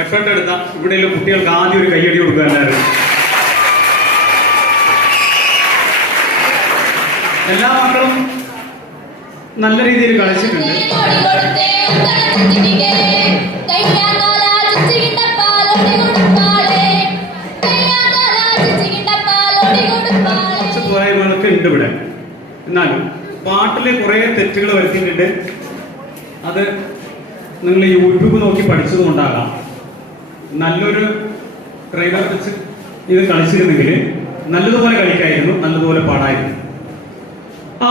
Effort എടുത്ത ഇവിടെയുള്ള കുട്ടികൾക്ക് ആദ്യം ഒരു കയ്യടി കൊടുക്കുക എല്ലാവരും എല്ലാ മക്കളും നല്ല രീതിയിൽ കളിച്ചിട്ടുണ്ട്. ഇവിടെ. എന്നാലും പാട്ടിൽ കുറേ തെറ്റുകൾ വരുത്തിയിട്ടുണ്ട്. അത് നിങ്ങൾ യൂട്യൂബ് നോക്കി പഠിച്ചത് കൊണ്ടാകാം നല്ലൊരു ഡ്രൈവർ വെച്ച് ഇത് കളിച്ചിരുന്നെങ്കിൽ നല്ലതുപോലെ കളിക്കായിരുന്നു നല്ലതുപോലെ പാടായിരുന്നു. ആ,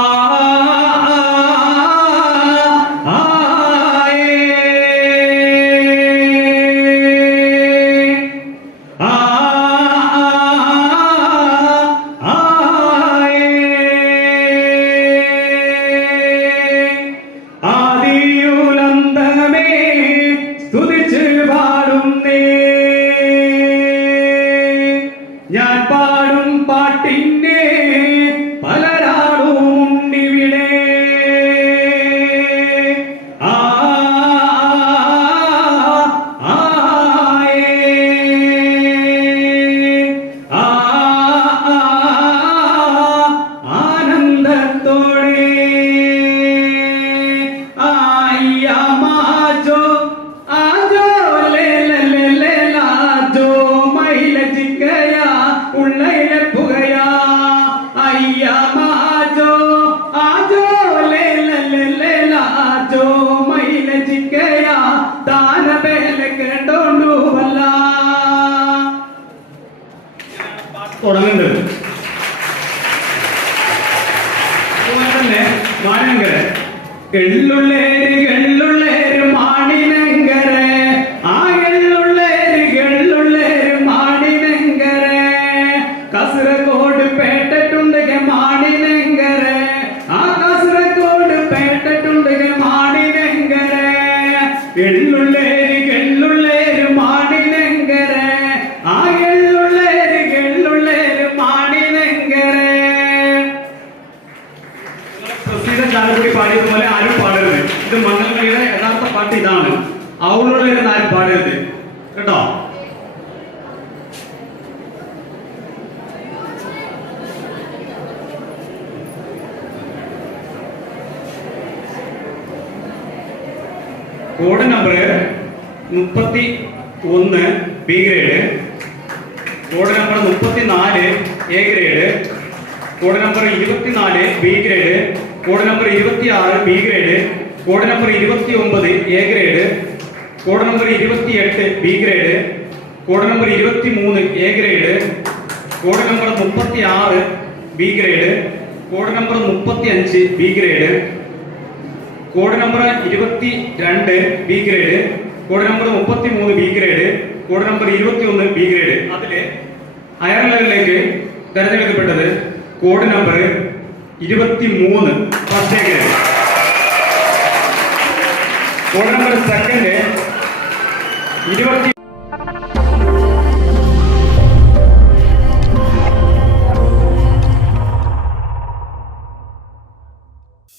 തുടങ്ങുന്നത്. അതുപോലെ തന്നെ മാനങ്കര എള്ളുള്ളേര് എള്ളുള്ളേര് മാണിനങ്കര ആ എള്ളുള്ളേര് എള്ളുള്ളേര് മാണിനങ്കര കസരകോട് പേട്ടിട്ടുണ്ടെങ്കിൽ മാണിനങ്കര ആ കസരകോട് പേട്ടിട്ടുണ്ടെങ്കിൽ മാണിനങ്കര എള്ളുള്ളേര് പ്രസീത ചാലക്കുടി പാടിയതുപോലെ ആരും പാടരുത്. ഇത് മംഗലകളിയുടെ യഥാർത്ഥ പാട്ട് ഇതാണ്. അവളുള്ള ആരും പാടരുത്. കേട്ടോ? കോഡ് നമ്പർ മുപ്പത്തി ഒന്ന് ബി ഗ്രേഡ്. കോഡ് നമ്പർ മുപ്പത്തി നാല് എ ഗ്രേഡ്. കോഡ് നമ്പർ ഇരുപത്തിനാല് ബി ഗ്രേഡ്. കോഡ് നമ്പർ ഇരുപത്തി ആറ് ബി ഗ്രേഡ് കോഡ് നമ്പർ ഇരുപത്തി ഒമ്പത് എ ഗ്രേഡ് കോഡ് നമ്പർ ഇരുപത്തി എട്ട് ബി ഗ്രേഡ് കോഡ് നമ്പർ ഇരുപത്തി മൂന്ന് എ ഗ്രേഡ് കോഡ് നമ്പർ മുപ്പത്തി ആറ് ബി ഗ്രേഡ് കോഡ് നമ്പർ മുപ്പത്തി അഞ്ച് ബി ഗ്രേഡ് കോഡ് നമ്പർ ഇരുപത്തി രണ്ട് ബി ഗ്രേഡ് കോഡ് നമ്പർ മുപ്പത്തി മൂന്ന് ബി ഗ്രേഡ് കോഡ് നമ്പർ ഇരുപത്തി ഒന്ന് ബി ഗ്രേഡ്. അതിൽ ഹയർ ലെവലിലേക്ക് തിരഞ്ഞെടുക്കപ്പെട്ടത് കോഡ് നമ്പർ ഇരുപത്തി മൂന്ന് ഫസ്റ്റ് നമ്പർ സെക്കൻഡ് ഇരുപത്തി